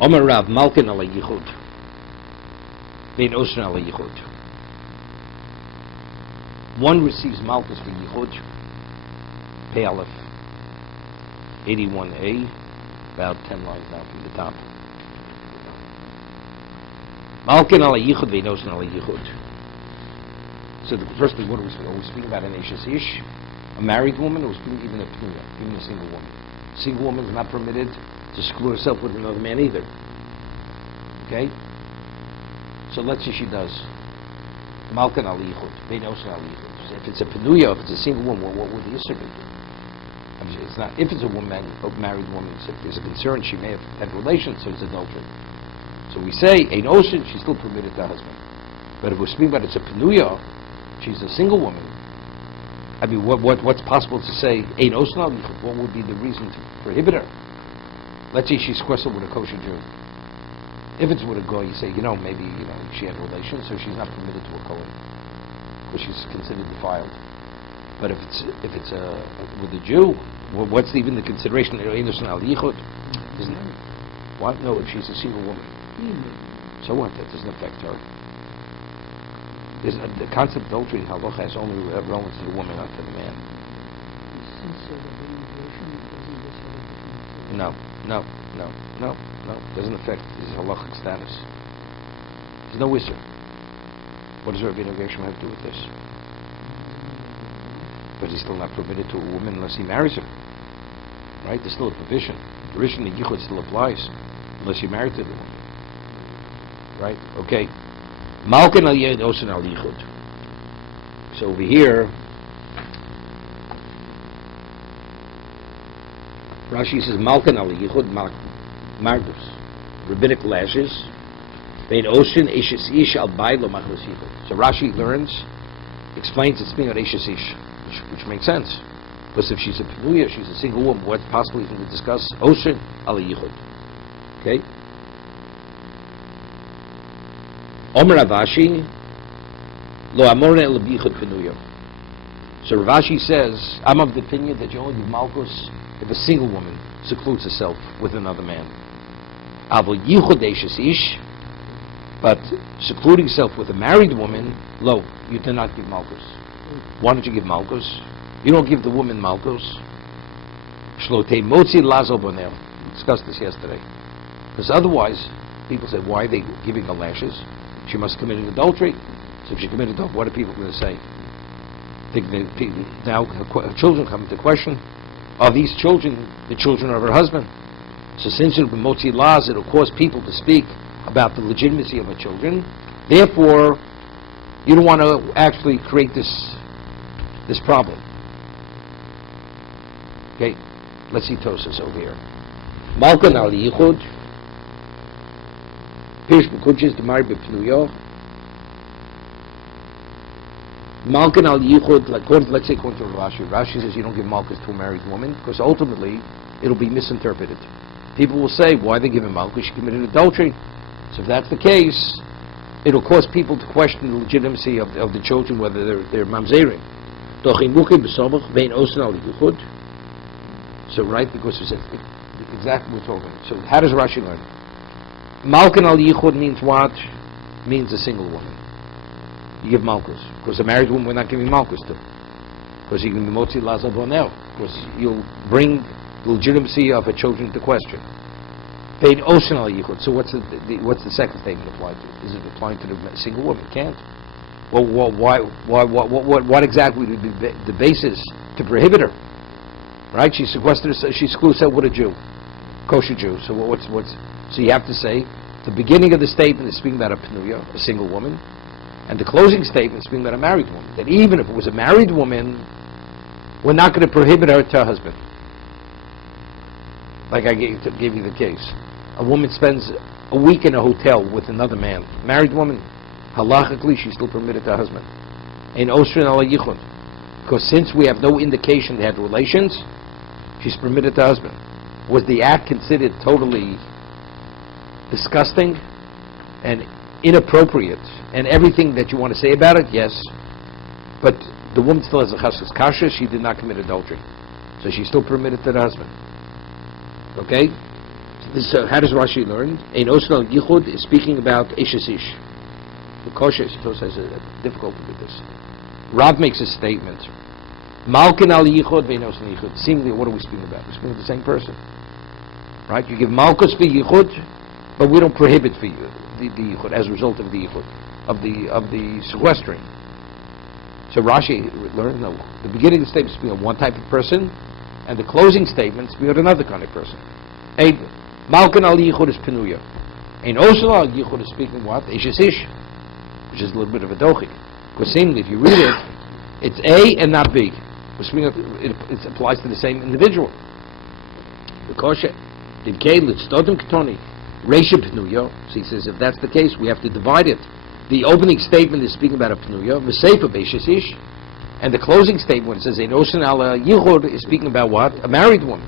Omer Rav Malkin ala Yichud. Bein Oshin ala Yichud. One receives Malkus for Yichud. Pei Aleph. 81a. About 10 lines down from the top. Malkin ala Yichud, Bein Oshin ala Yichud. So the first is what are we speaking about an Eishes Ish? A married woman, or even a Pnuya, even a single woman? A single woman is not permitted to screw herself with another man either. Okay? So let's see she does. Malkan al Yichud, Bein Oshin al Yichud. If it's a Pnuya, if it's a single woman, what would the Yisr be? It's not, if it's a woman, a married woman, so if there's a concern she may have had relations, so it's adultery. So we say, Ein Oshin, she's still permitted to husband. But if we're speaking about it's a Pnuya, she's a single woman. I mean, what's possible to say? Ein Oshin al Yichud. What would be the reason to prohibit her? Let's say she's squestled with a kosher Jew. If it's with a goy, you say, maybe she had relations, so she's not permitted to a kohen because she's considered defiled. But if it's with a Jew, what's even the consideration? Ein Oshin al Yichud, isn't it? What? No, if she's a single woman. So what? That doesn't affect her. The concept of adultery in halacha has only relevance to the woman, not to the man. No. Doesn't affect his halachic status. There's no issue. What does Rabbi Gershom have to do with this? But he's still not permitted to a woman unless he marries her. Right? There's still a provision. The Rishon Yichud still applies unless you're married to the woman. Right? Okay. Malkin al Yed Oshin al Yichud. So over here, Rashi says Malkin al Yichud Mardus, rabbinic lashes. Bein Oshin Eishes Ish al Bailo Machlos Yichud. So Rashi explains it's being an Eishes Ish, which makes sense. Because if she's a Pnuya, she's a single woman, what possibly can we discuss? Oshin al Yichud. Okay? Omer Ravashi, lo amorne el bichud penuya. So Ravashi says, I'm of the opinion that you only give malchus if a single woman secludes herself with another man. Avol yichud eishes ish, but secluding herself with a married woman, lo, you do not give malchus. Why don't you give malchus? You don't give the woman malchus. Shlotei motzi lazo bonel. We discussed this yesterday. Because otherwise, people say, why are they giving her lashes? She must have committed adultery. So if she committed adultery, what are people going to say? Now her children come into question. Are these children the children of her husband? So since it'll be motzi laws, it'll cause people to speak about the legitimacy of her children. Therefore, you don't want to actually create this problem. Okay, let's see Tosas over here. Malkan al Yichud. Pish B'Kuchis Demari B'Pnuyo. Malkan al Yichud, let's say according to Rashi. Rashi says you don't give Malkus to a married woman because ultimately it'll be misinterpreted. People will say, why are they giving Malkus? She committed adultery. So if that's the case, it'll cause people to question the legitimacy of the children, whether they're mamzerim. So right, because it says exactly what we're talking about. So how does Rashi learn? Malkan al Yichud means what? Means a single woman. You give Malkus. Because a married woman we're not giving Malkus to. Because you can be motzi lazav bonel. Because you'll bring the legitimacy of her children into question. Bein Oshin al Yichud. So what's the second statement applied to? Is it applying to the single woman? It can't. Well, what exactly would be the basis to prohibit her? Right? She sequestered herself, she screwed herself with a Jew. Kosher Jew. So so you have to say, the beginning of the statement is speaking about a Pnuya, a single woman, and the closing statement is speaking about a married woman. That even if it was a married woman, we're not going to prohibit her to her husband. Like I gave you the case. A woman spends a week in a hotel with another man. Married woman, halachically, she's still permitted to her husband. In Oshin al Yichud. Because since we have no indication they had relations, she's permitted to her husband. Was the act considered totally disgusting and inappropriate and everything that you want to say about it? Yes. But the woman still has a chaskas kasha. She did not commit adultery. So she's still permitted to the husband. Okay? So So how does Rashi learn? Ein osel al yichud is speaking about eshes ish. The kosher has a difficulty with this. Rav makes a statement. Malkin al yichud ve'ein osel al yichud. Seemingly, what are we speaking about? We're speaking of the same person, right? You give malchus for yichud, but we don't prohibit for you the yichud as a result of the yichud of the sequestering. So Rashi learned the beginning of the statement is speaking of one type of person, and the closing statement is speaking of another kind of person. Malkin al yichud is penuya. Ein osel al yichud is speaking what? Eshes ish, which is a little bit of a dochik. Because seemingly, if you read it, it's A and not B. We're speaking of, it applies to the same individual. The kosher, in Kael, it's Totem Ketoni, Reisha Pnuya. So he says, if that's the case, we have to divide it. The opening statement is speaking about a Pnuya, V'seifa Beishes Ish, and the closing statement, when it says, Ein Osen Ala Yichud, is speaking about what? A married woman.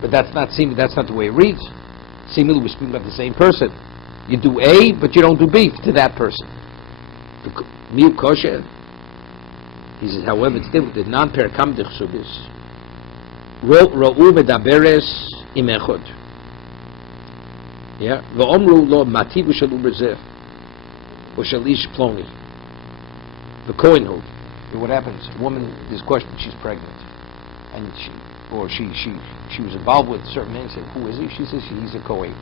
But that's not the way it reads. Seemingly, we're speaking about the same person. You do A, but you don't do B to that person. Miu kosher. He says, however, it's different. The non-perkam dechsubis. Ro'u medaberes im echod. Yeah. V'omru lo mativ v'shalu b'zeh. V'shalish ploni. V'koinhu. What happens? A woman is questioned. She's pregnant, and she was involved with certain men. Said, who is he? She says he's a kohen.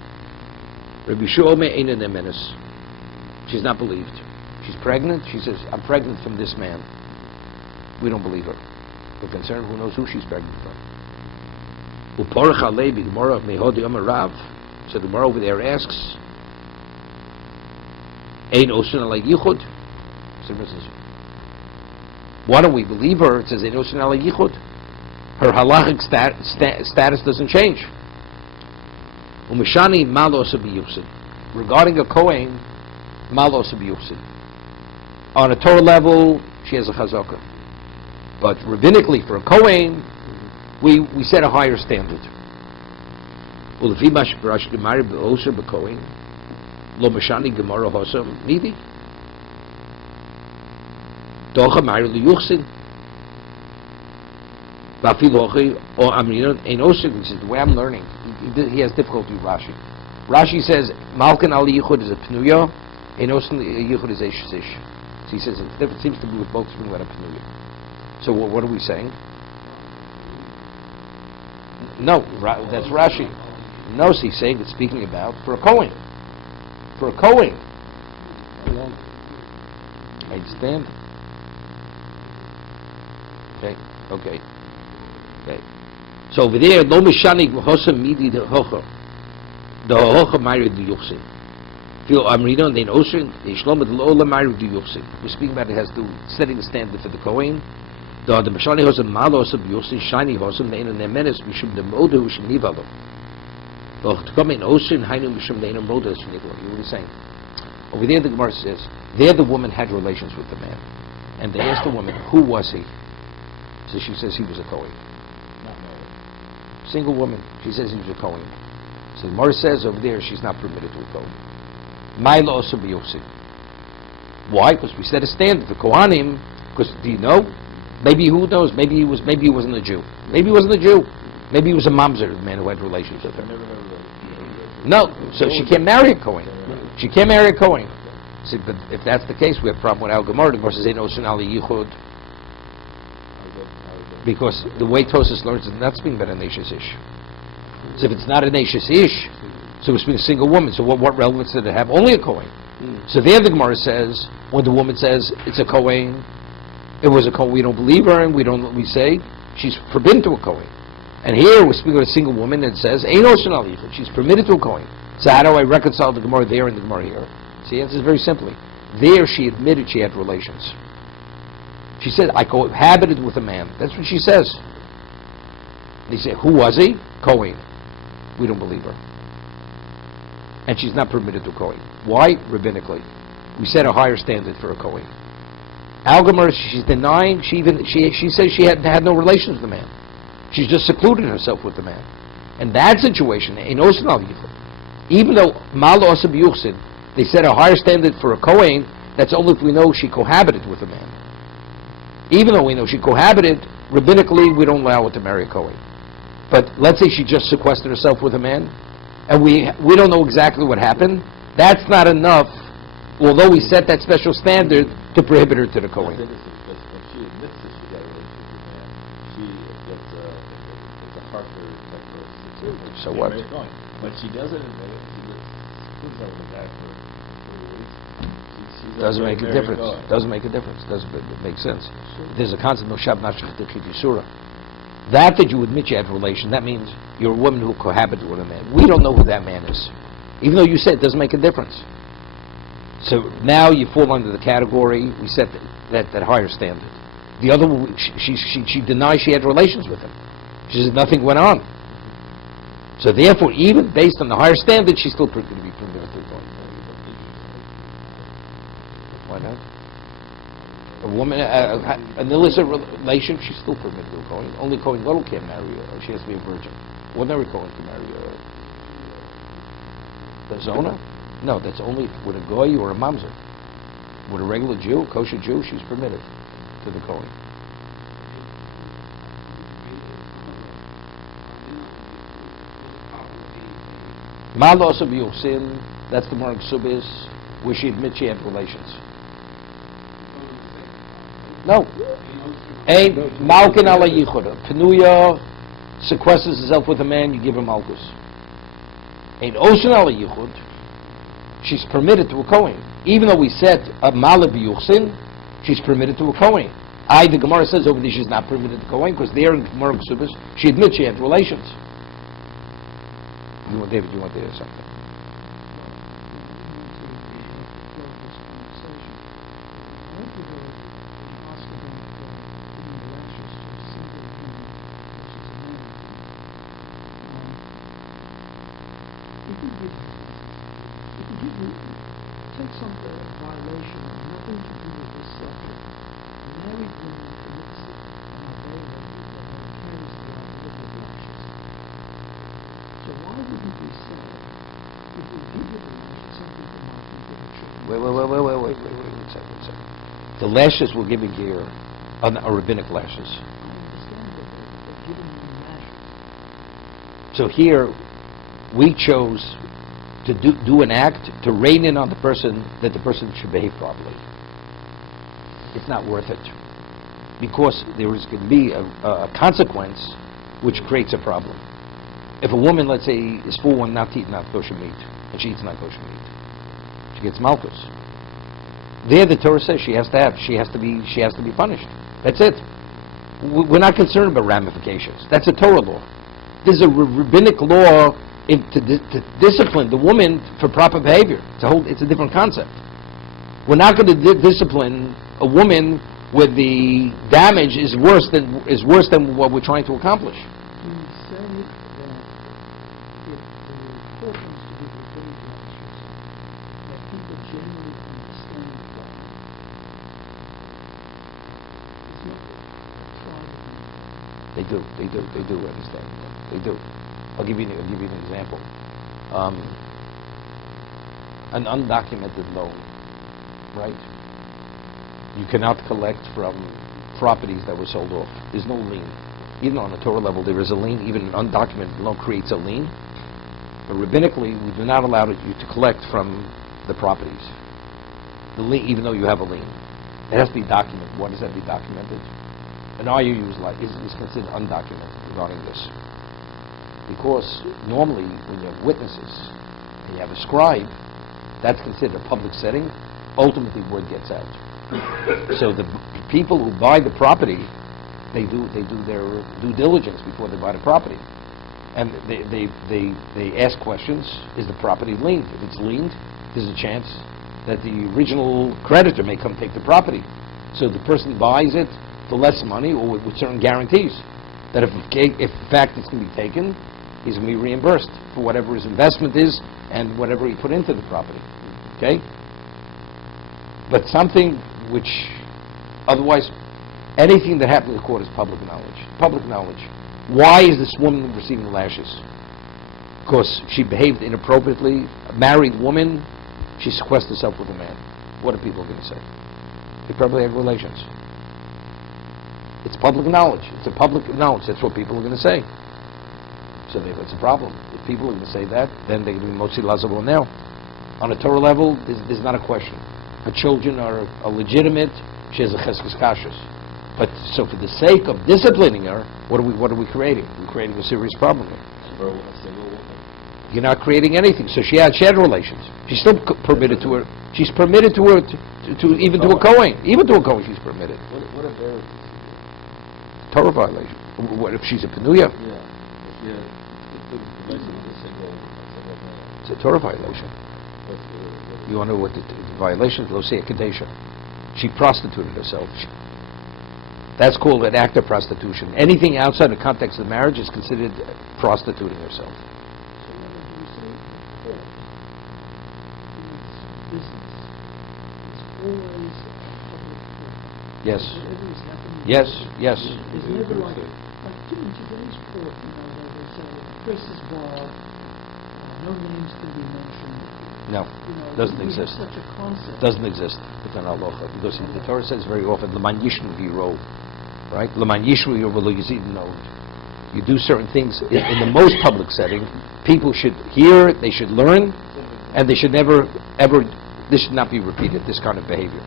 Rabbi Shlomo eina nemenes. She's not believed. She's pregnant. She says, I'm pregnant from this man. We don't believe her. We're concerned. Who knows who she's pregnant from? So the Gemara over there asks, Ein osen ala yichud. So why don't we believe her? It says Ein osen ala yichud. Her halachic status doesn't change. Umeshani malos b'yusid. Regarding a kohen, malos b'yusid. On a Torah level, she has a chazaka. But rabbinically, for a kohen, we set a higher standard. Lo mashani gemara hosam nidi. Docha mari liyuchsin. Vafilochi or amrinon ein osik. Which is the way I'm learning. He has difficulty with Rashi. Rashi says malkan al yichud is a pnuya, ein osin yichud is eshes ish. So he says it seems to be with both speaking about a pnuya. So what are we saying? No, that's Rashi. No, he's saying it's speaking about for a kohen. For a kohen. I understand. Okay. So over there, no mishani hosam midi the hocha. The hocha married the yuchsin. Feel amrino and then osin ishlom the lola married the yuchsin. We're speaking about it has to setting the standard for the kohen. The mishani hosam malo hosam yuchsin shiny hosam the ena nemenes mishum the moda ushim nivalo. The to come in osin hainu mishum the ena moda ushim nivalo. You were saying over there the Gemara says there the woman had relations with the man, and they asked the woman who was he. So she says he was a kohen. Single woman. She says he was a kohen. So the Gemara says over there she's not permitted to a kohen. Maila also b'yosi. Why? Because we set a standard for kohanim. Because do you know? Maybe who knows? Maybe he wasn't a Jew. Maybe he wasn't a Jew. Maybe he was a mamzer, the man who had relations with her. No. So she can't marry a kohen. She can't marry a kohen. See, but if that's the case, we have a problem with Al Gemara. The Gemara says ain't osin ali yichud. Because the way Tosas learns is not speaking about an eshes ish. So if it's not an eshes ish, so we're speaking a single woman. So what relevance did it have? Only a kohen. So there the Gemara says when the woman says it's a kohen, it was a kohen. We don't believe her, and we say she's forbidden to a kohen. And here we're speaking of a single woman, and it says ain't osin al yichud. She's permitted to a kohen. So how do I reconcile the Gemara there and the Gemara here? So the answer is very simply. There she admitted she had relations. She said, I cohabited with a man. That's what she says. They say, who was he? Kohen. We don't believe her. And she's not permitted to Kohen. Why? Rabbinically. We set a higher standard for a Kohen. Al-Gemara, she's denying, she says she had no relations with the man. She's just secluded herself with the man. In that situation, in Osin al-Yichud, even though Malo Asab Yuchsin, they set a higher standard for a Kohen, that's only if we know she cohabited with a man. Even though we know she cohabited, rabbinically we don't allow her to marry a Kohen. But let's say she just sequestered herself with a man, and we don't know exactly what happened, that's not enough, although we set that special standard to prohibit her to the Kohen. When she admits that she got a relationship with a man, she gets a partner that goes. So what? When she doesn't admit it, she gets screws out of the back for 3 weeks. Doesn't make a difference. Doesn't make a difference. Doesn't make sense. There's a concept of shab nafshech surah. That you admit you had a relation, that means you're a woman who cohabited with a man. We don't know who that man is. Even though you said it doesn't make a difference. So now you fall under the category, we set that higher standard. The other one, she denies she had relations with him. She said nothing went on. So therefore, even based on the higher standard, she's still going to be permitted to go. Why not? A woman, an illicit relation, she's still permitted to go. Only Kohen Gadol can't marry her. She has to be a virgin. Ordinary Kohen can marry her. The Zona? No, that's only with a goy or a mamzer. With a regular Jew, kosher Jew, she's permitted to the Kohen. Malos of Yuchsin, that's the Mark Subis, where she admits she had relations. No. Ein Malkin ala Yichud. Penuya sequesters herself with a man, you give her Malkus. Ein Ocean ala Yichud. She's permitted to a Kohen. Even though we said a Malab Yuchsin, she's permitted to a Kohen. The Gemara says over there she's not permitted to Kohen, because there in Gemara Ksubis, she admits she had relations. David, you want to say something? Take some violation of nothing to do with this subject. A married woman commits an Vayeira and carries the outfit of lashes. So why wouldn't we say, if we give you the lashes, some people might think that it should be... Wait, one second. The lashes will give a gear, are rabbinic lashes. I understand that they're giving them lashes. So here, we chose to do an act to rein in on the person, that the person should behave properly. It's not worth it, because there is going to be a consequence which creates a problem. If a woman, let's say, is full on not to eat not kosher meat, and she eats not kosher meat, she gets malchus. There, the Torah says she has to be punished. That's it. We're not concerned about ramifications. That's a Torah law. There's a rabbinic law to discipline the woman for proper behavior. It's a different concept. We're not going to discipline a woman where the damage is worse than what we're trying to accomplish. We say that if the importance to give the baby lashes, that people generally understand the problem. It's not a private. They do understand. They do. I'll give you an example. An undocumented loan, right? You cannot collect from properties that were sold off. There's no lien. Even on a Torah level, there is a lien. Even an undocumented loan creates a lien. But rabbinically, we do not allow you to collect from the properties. The lien, even though you have a lien, it has to be documented. Why does that be documented? An IOU is considered undocumented regarding this. Because normally, when you have witnesses and you have a scribe, that's considered a public setting. Ultimately, word gets out. So the people who buy the property, they do their due diligence before they buy the property, and they ask questions: is the property liened? If it's liened, there's a chance that the original creditor may come take the property. So the person buys it for less money or with certain guarantees that if in fact it's going to be taken, he's going to be reimbursed for whatever his investment is and whatever he put into the property. Okay? But something which, otherwise, anything that happens in the court is public knowledge. Public knowledge. Why is this woman receiving lashes? Because she behaved inappropriately. A married woman, she sequestered herself with a man. What are people going to say? They probably had relations. It's public knowledge. It's a public knowledge. That's what people are going to say. So it's a problem. people are going to say that, then they're going to be motzi lazavon now. On a Torah level, there's not a question. Her children are legitimate. She has a cheskes kashus. But so for the sake of disciplining her, what are we creating? We're creating a serious problem here. You're not creating anything. So she had relations. She's still permitted to her. She's permitted to her to even to a Kohen. Even to a Kohen she's permitted. What if there is Torah violation. What if she's a Penuya? It's a Torah violation. You want to know what the violation is? Lo say a Kadesha. She prostituted herself. That's called an act of prostitution. Anything outside the context of marriage is considered prostituting herself. Yes. Yes. Yes. It's never like in today's court, they say press is barred, no names can be mentioned. No, doesn't exist. Such a concept. Doesn't exist. It's an halacha because the Torah says very often, "L'man yishnu v'yiro," right? "L'man yishnu v'yiro no." You do certain things in the most public setting. People should hear, they should learn, and they should never ever. This should not be repeated. This kind of behavior.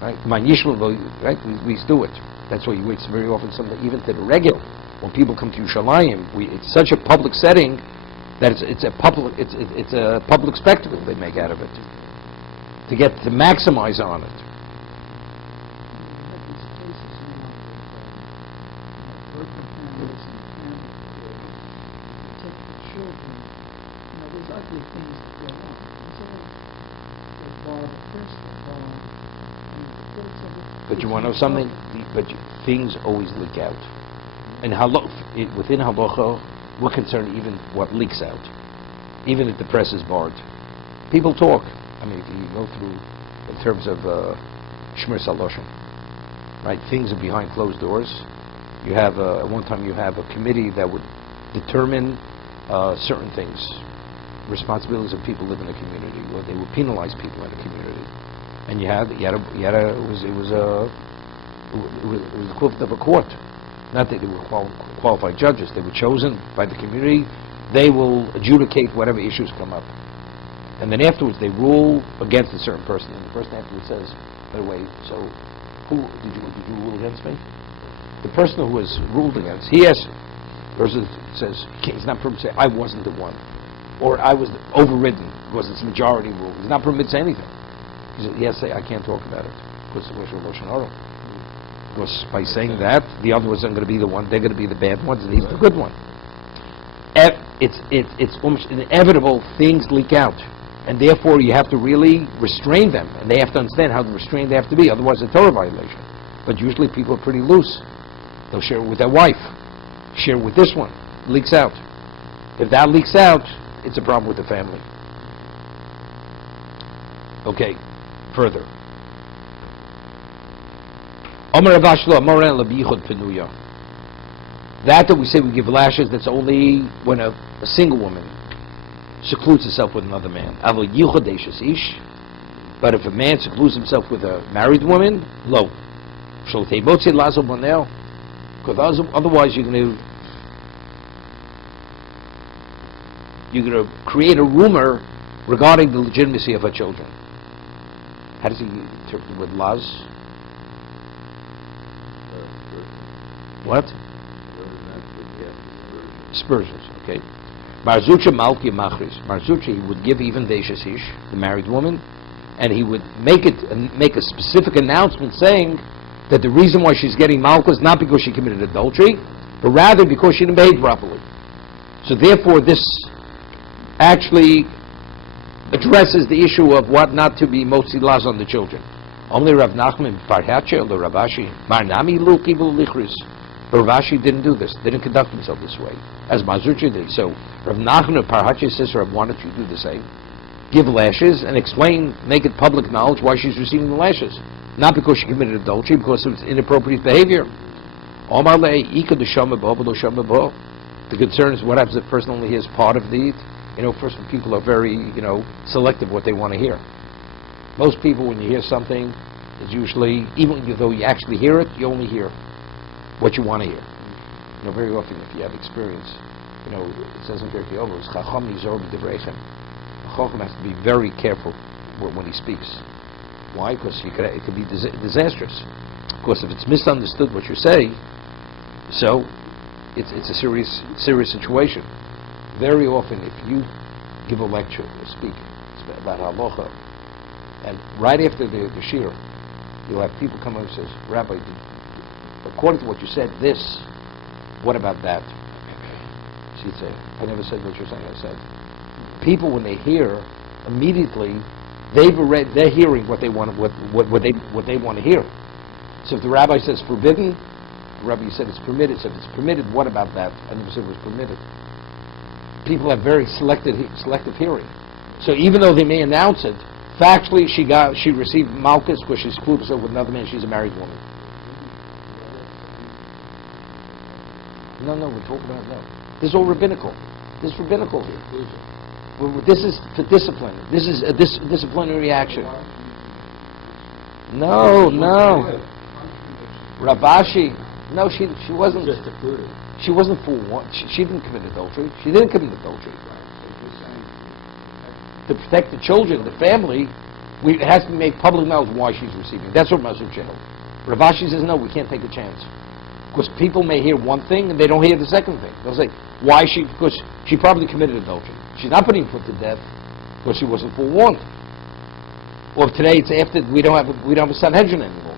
Right? Right? We do it. That's why it's very often something, even to the regular. When people come to Yerushalayim, it's such a public setting that it's a public spectacle they make out of it to maximize on it. But you want to know something? Things always leak out. And within halacha, we're concerned even what leaks out. Even if the press is barred. People talk. I mean, if you go through, in terms of Shmir Saloshim, right? Things are behind closed doors. You have, at one time you have a committee that would determine certain things. Responsibilities of people live in a community, or they would penalize people in a community. And it was the equivalent of a court. Not that they were qualified judges. They were chosen by the community. They will adjudicate whatever issues come up. And then afterwards they rule against a certain person. And the person afterwards says, by the way, so who did you rule against me? The person who was ruled against, the person says, he's not permitted to say, I wasn't the one. Or I was overridden because it's majority rule. He's not permitted to say anything. He has to say, I can't talk about it because it was Lashon Hara. Because by saying that, the other ones are going to be the one, they're going to be the bad ones, and he's the good one. It's almost inevitable things leak out, and therefore you have to really restrain them, and they have to understand how restrained they have to be. Otherwise, it's a Torah violation. But usually people are pretty loose. They'll share it with their wife, share it with this one. Leaks out. If that leaks out, it's a problem with the family. Okay. Further. That we say we give lashes, that's only when a single woman secludes herself with another man. But if a man secludes himself with a married woman, lo. Because otherwise you're going to create a rumor regarding the legitimacy of her children. How does he interpret the word laz? What? Aspersions, okay. Marzucha Malki Machris. Marzucha, he would give even the Ishasish, the married woman, and he would make a specific announcement saying that the reason why she's getting Malka is not because she committed adultery, but rather because she didn't behave properly. So therefore this actually addresses the issue of what not to be motzi laz on the children. Only Rav Nachman Parhache or Rav Ashi Marnami Luki Lichris. Rav Ashi didn't do this, didn't conduct himself this way, as Mazurchi did. So Rav Nachman Parhache says, Rav, why don't you do the same? Give lashes and explain, make it public knowledge why she's receiving the lashes. Not because she committed adultery, because it was inappropriate behavior. The concern is what happens if the person only hears part of the. First people are very, selective what they want to hear. Most people, when you hear something, it's usually, even though you actually hear it, you only hear what you want to hear. Very often, if you have experience, it says in Pirkei Avos, Chacham Yizor b'divreichem. A Chacham has to be very careful when he speaks. Why? Because it could be disastrous. Of course, if it's misunderstood what you say, so it's a serious situation. Very often, if you give a lecture or speak about halacha, and right after the shir, you'll have people come up and says, Rabbi, according to what you said, this, what about that? She'd say, I never said what you're saying. I said, people when they hear, immediately they're hearing what they want to hear. So if the rabbi says forbidden, the rabbi said it's permitted. So if it's permitted, what about that? I never said it was permitted. People have very selective hearing. So even though they may announce it, factually she received malchus because she's excluded herself with another man. She's a married woman. No, we're talking about no. This is all rabbinical. This is rabbinical here. This is for discipline. This is a disciplinary action. No. Ravashi. No, she wasn't. Just excluded. She wasn't forewarned. She didn't commit adultery. She didn't commit adultery. To protect the children, the family, it has to be made public knowledge why she's receiving. That's what Masud held. Ravashi says, no, we can't take a chance. Because people may hear one thing and they don't hear the second thing. They'll say, why she? Because she probably committed adultery. She's not putting put to death because she wasn't forewarned. Or today it's after we don't have a Sanhedrin anymore.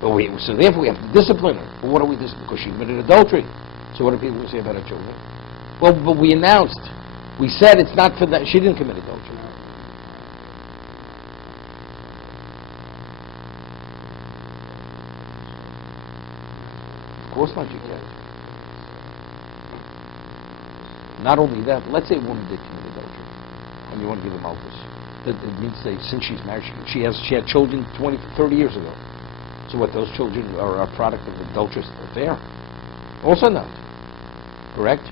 So therefore we have to discipline her. But what are we disciplining? Because she committed adultery. So what do people say about her children? Well, but we announced, we said it's not for that. She didn't commit adultery. Of course not, you can't. Not only that, let's say a woman did commit adultery, and you want to give a malchus. That it means that since she's married, she had children 20, 30 years ago. So what, those children are a product of an adulterous affair? Also not. Correct?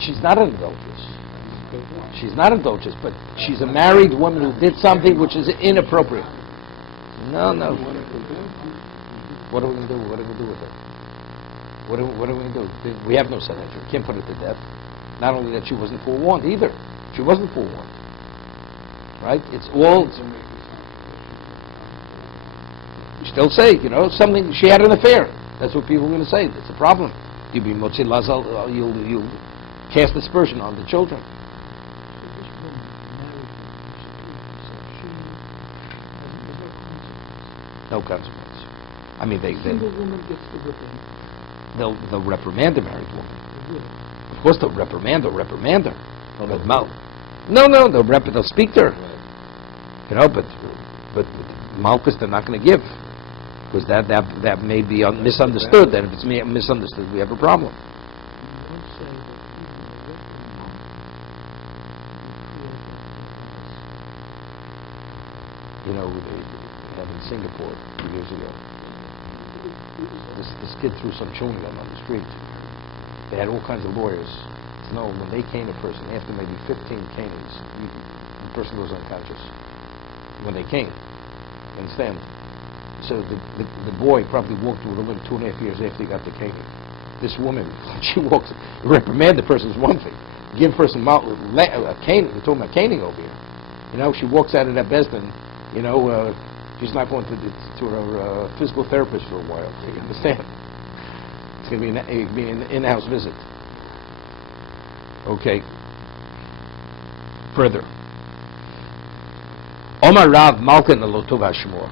She's not an adulteress. She's not an adulteress, but she's a married woman who did something which is inappropriate. No. What are we going to do? What are we going to do with her? What are we going to do? We have no Sanhedrin. We can't put her to death. Not only that, she wasn't forewarned either. She wasn't forewarned. Right? It's all... You still say, something, she had an affair. That's what people are going to say. That's a problem. You'll be motzi lazal, you'll cast aspersion on the children. No consequence. I mean, single woman gets the whipping. They'll reprimand the married woman. Of course, they'll reprimand her. They'll speak to her. But malchus they're not going to give, because that may be misunderstood. And if it's misunderstood, we have a problem. They had in Singapore 2 years ago. This kid threw some chewing gum on the street. They had all kinds of lawyers. When they cane a person, after maybe 15 canings, the person goes unconscious. When they cane, you understand? So the boy probably walked through the living 2.5 years after he got the caning. This woman, she walks, reprimand the person is one thing. Give a person a caning. We're talking about caning over here. She walks out of that Besdin, she's not going to her physical therapist for a while. You understand? It's going to be an in-house visit. Okay. Further. Omar Rav Malkan Lotov Hashmor.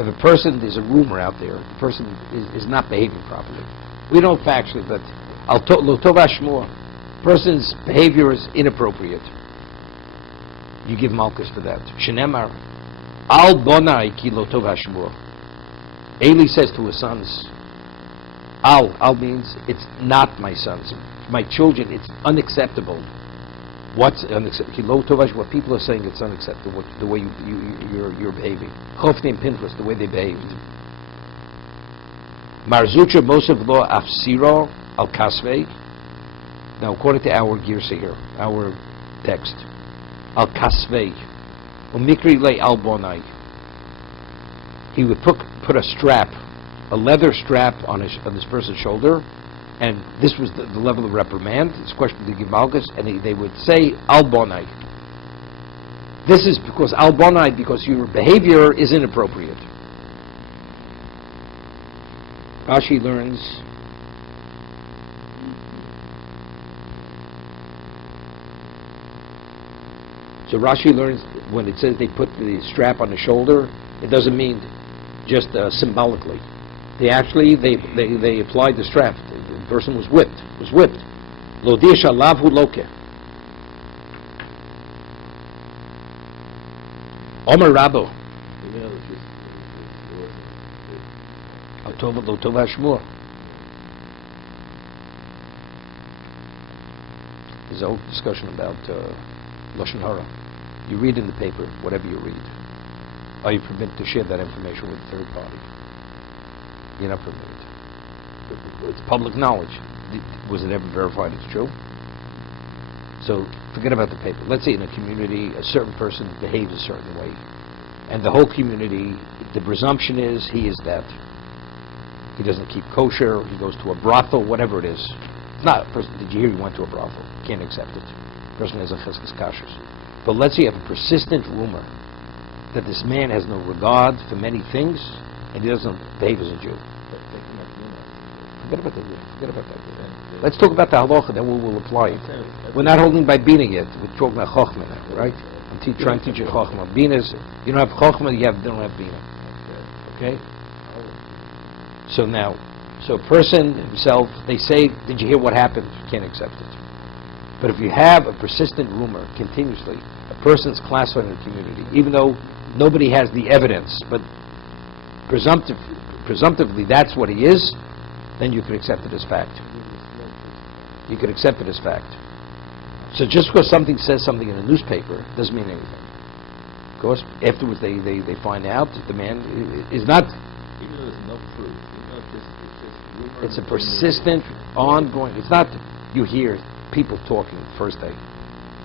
If a person, there's a rumor out there, the person is not behaving properly. We don't factually, but Lotov Hashmor, person's behavior is inappropriate. You give malchus for that. Shenemar, Al Bonai Ki Lotov Hashmor. Eli says to his sons, Al means it's not my sons. My children, it's unacceptable. What's unacceptable? What people are saying, it's unacceptable. The way you're behaving. Chofni and Pinchas, the way they behaved. Marzucha Mosef Lo Afsiro Al Kasvei. Now, according to our Girsa here, our text, Al Kasvei, Umikri Le Al Bonai. He would put a strap a leather strap on this person's shoulder, and this was the level of reprimand. It's a question of the Gimalgas, and they would say, Al Bonai. This is because Al Bonai, because your behavior is inappropriate. Rashi learns when it says they put the strap on the shoulder, it doesn't mean just symbolically. They applied the strap. The person was whipped. Lo dish alavu loke. Omer Rabo. Lo tov hashmur. There's a whole discussion about Lashon Hara. You read in the paper, whatever you read. Are you permitted to share that information with a third party? You're not permitted. It's public knowledge. Was it ever verified it's true? So forget about the paper. Let's say in a community, a certain person behaves a certain way, and the whole community, the presumption is he is that. He doesn't keep kosher, he goes to a brothel, whatever it is. It's not a person, did you hear he went to a brothel? Can't accept it. The person has a cheskes kashrus. But let's say you have a persistent rumor that this man has no regard for many things, and he doesn't behave as a Jew. Forget about that. Let's talk about the halacha, then we will apply it. We're not holding by bina yet. We're talking about chokhmah now, right? I'm trying to teach you chokhmah. Bina is, you don't have chokhmah, you don't have bina. Okay? So a person himself, they say, did you hear what happened? You can't accept it. But if you have a persistent rumor continuously, a person's classified in the community, even though nobody has the evidence, but presumptively that's what he is, then you could accept it as fact. You could accept it as fact. So just because something says something in a newspaper doesn't mean anything. Of course, afterwards they find out that the man is not. Even though there's no proof, rumor. It's a persistent, ongoing. It's not you hear people talking the first day.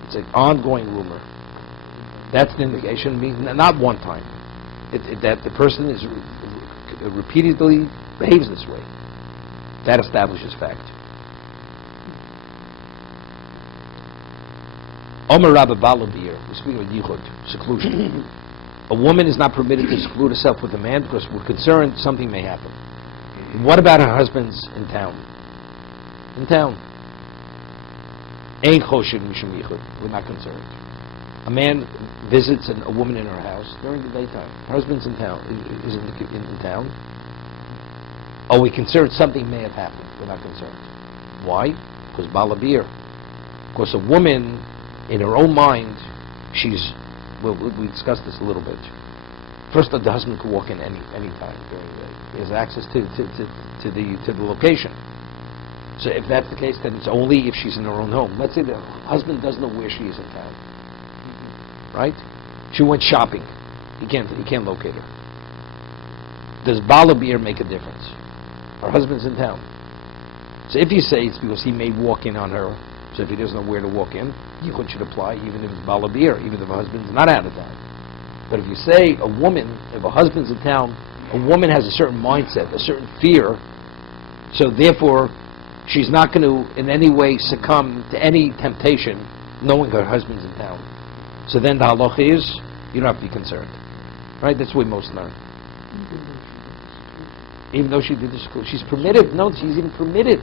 It's an ongoing rumor. That's the indication. Not one time. That the person is repeatedly behaves this way. That establishes fact. Omer Rabbi Balabir, we speak of yichud, seclusion. A woman is not permitted to seclude herself with a man because we're concerned something may happen. What about her husbands in town? In town. Ein choshen mishum yichud. We're not concerned. A man visits a woman in her house during the daytime. Her husband's in town. Is in town. Are we concerned something may have happened? We're not concerned. Why? Because balabir. Because a woman, in her own mind, we discussed this a little bit. First, the husband could walk in any time during the day. He has access to the location. So if that's the case, then it's only if she's in her own home. Let's say the husband doesn't know where she is in town. Right? She went shopping. He can't locate her. Does balabir make a difference? Her husband's in town. So if you say it's because he may walk in on her, so if he doesn't know where to walk in, yichud should apply even if it's balabir, even if her husband's not out of town. But if you say a woman, if a husband's in town, a woman has a certain mindset, a certain fear, so therefore she's not going to in any way succumb to any temptation knowing her husband's in town. So then the halacha is, you don't have to be concerned. Right? That's what we most learn. Even though she did the school, she's permitted. No, she's even permitted.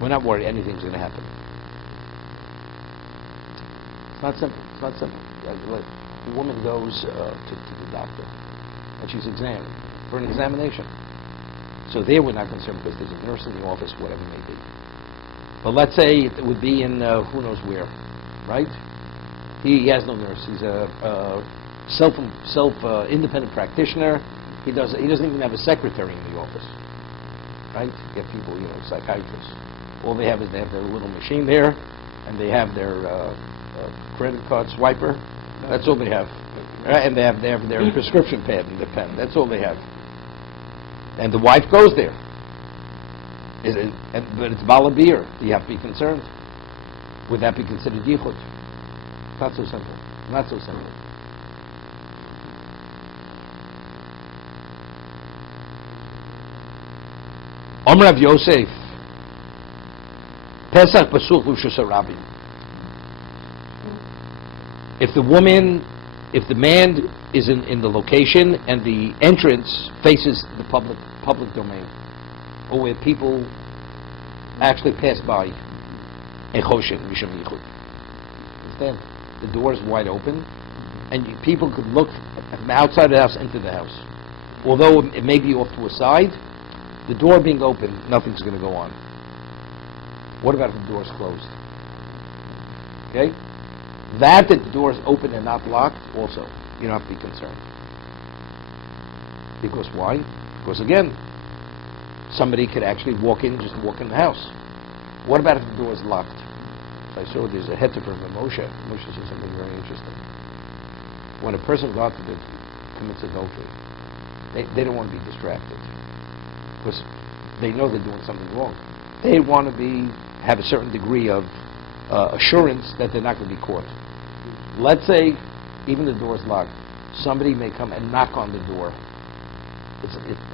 We're not worried anything's going to happen. It's not simple. The woman goes to the doctor and she's examined for an examination. So there we're not concerned because there's a nurse in the office, whatever it may be. But let's say it would be in who knows where, right? He has no nurse. He's a self-independent practitioner. He doesn't even have a secretary in the office, right? You get people, psychiatrists. All they have is they have their little machine there, and they have their credit card swiper. That's all they have, right? And they have their prescription pad and their pen. That's all they have. And the wife goes there. But it's balabir. Do you have to be concerned? Would that be considered yichud? Not so simple. Omer Rav Yosef, Pesach Basuch Lushas Rabbi. If the man is in the location and the entrance faces the public domain, or where people actually pass by, understand? The door is wide open, and people could look from outside the house into the house. Although it may be off to a side, the door being open, nothing's going to go on. What about if the door is closed? Okay? That the door is open and not locked, also, you don't have to be concerned. Because why? Because again, somebody could actually walk in the house. What about if the door is locked? I saw there's a heter from Moshe. Moshe said something very interesting. When a person commits adultery, they don't want to be distracted. Because they know they're doing something wrong. They want to have a certain degree of assurance that they're not going to be caught. Let's say even the door is locked. Somebody may come and knock on the door.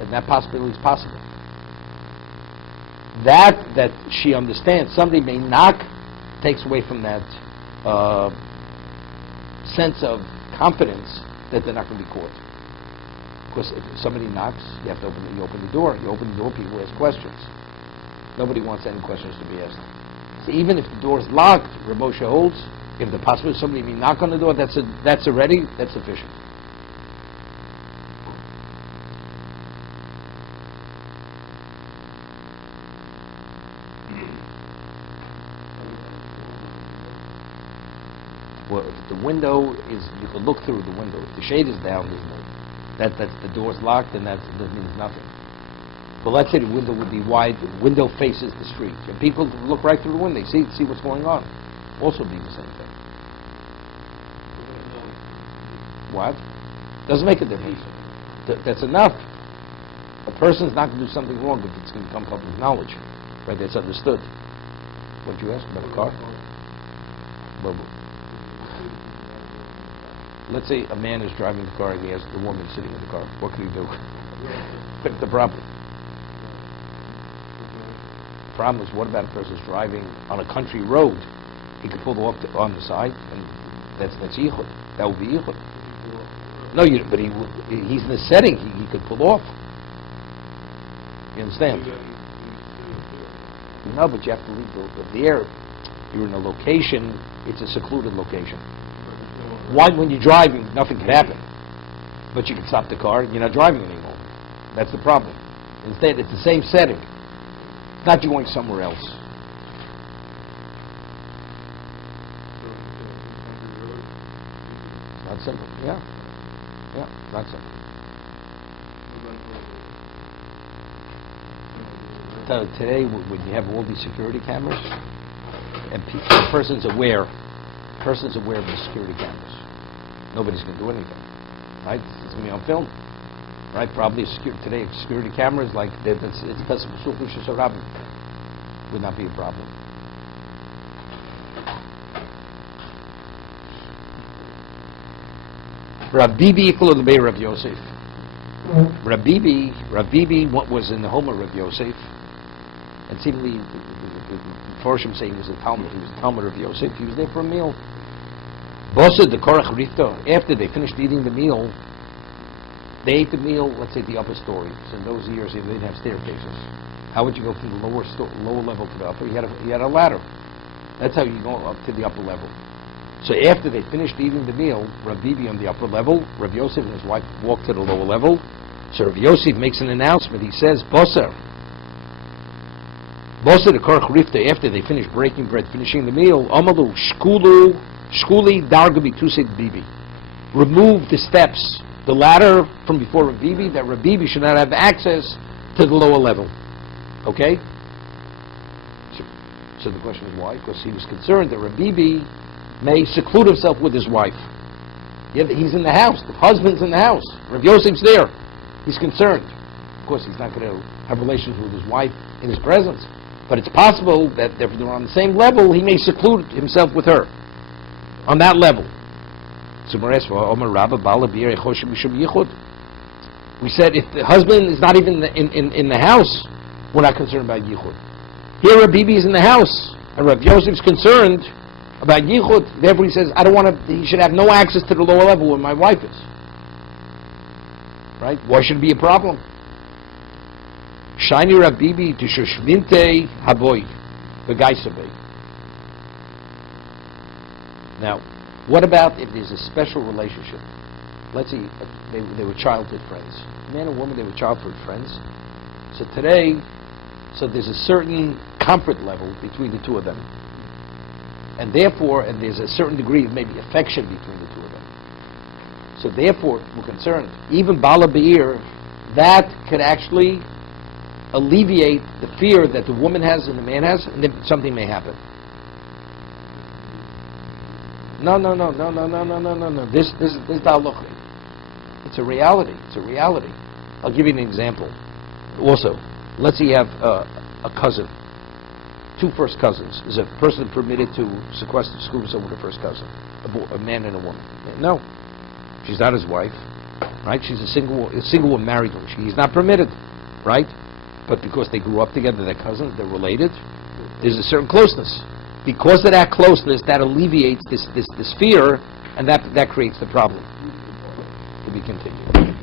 And that possibility is possible. That she understands. Somebody may knock, takes away from that sense of confidence that they're not going to be caught. Because if somebody knocks, you have to open the door. You open the door, people ask questions. Nobody wants any questions to be asked. So even if the door is locked, Rav Moshe holds, if the possibility somebody may knock on the door, that's sufficient. Well, if the window is, you can look through the window. If the shade is down, that's the door is locked, and that means nothing. But let's say the window would be wide, the window faces the street, and people look right through the window, see what's going on. Also be the same thing. What? Doesn't make a difference. That's enough. A person's not going to do something wrong if it's going to become public knowledge. Right? That's understood. What did you ask about a car? Well, let's say a man is driving the car and he has the woman sitting in the car. What can he do? Pick the problem. The problem is, what about a person who's driving on a country road? He could pull off on the side, and that's yichud. That would be yichud. No, but he's in the setting. He could pull off. You understand? No, but you have to leave the air. You're in a location. It's a secluded location. Why, when you're driving, nothing can happen. But you can stop the car, and you're not driving anymore. That's the problem. Instead, it's the same setting. It's not you going somewhere else. Not simple. Yeah, not simple. So today, when you have all these security cameras, and the person's aware of the security cameras, nobody's going to do anything, right? It's going to be on film, right? Probably today, security cameras like it's would not be a problem. Rabbibi equal to the Rav Yosef. Rabbibi, what was in the home of Rav Yosef, and seemingly the Forshim say he was a Talmud. He was a Talmud of Yosef. He was there for a meal. Bosa the Korach Rifta. After they finished eating the meal, they ate the meal. Let's say the upper story. So in those years, they didn't have staircases. How would you go from the lower level to the upper? You had a ladder. That's how you go up to the upper level. So after they finished eating the meal, Rav Bibi on the upper level, Rav Yosef and his wife walked to the lower level. So Rav Yosef makes an announcement. He says, Bosa the Korach Rifta, after they finished breaking bread, finishing the meal, Amalu Shkuli Dargabi Tusid Bibi. Remove the steps, the ladder from before Rav Bibi, that Rav Bibi should not have access to the lower level. Okay? So the question is why? Because he was concerned that Rav Bibi may seclude himself with his wife. He's in the house. The husband's in the house. Rav Yosef's there. He's concerned. Of course, he's not going to have relations with his wife in his presence. But it's possible that if they're on the same level, he may seclude himself with her. On that level. We said if the husband is not even in the house, we're not concerned about yichud. Here Rabbi Bibi is in the house, and Rabbi Yosef's concerned about yichud. Therefore he says, I don't want to, he should have no access to the lower level where my wife is. Right? Why should it be a problem? Shani Rabbi Bibi to Shoshvinte Haboy, the Gaisabay. Now, what about if there's a special relationship? Let's see, they were childhood friends. Man and woman, they were childhood friends. So today, there's a certain comfort level between the two of them. And therefore, and there's a certain degree of maybe affection between the two of them. So therefore, we're concerned. Even Bala Be'ir, that could actually alleviate the fear that the woman has and the man has, and then something may happen. No. This is the halacha. It's a reality. I'll give you an example. Also, let's say you have a cousin, two first cousins. Is a person permitted to sequester himself with a first cousin, a man and a woman? No, she's not his wife, right? She's a single woman married to him. He's not permitted, right? But because they grew up together, they're cousins, they're related. There's a certain closeness. Because of that closeness, that alleviates this fear, and that creates the problem. To be continued.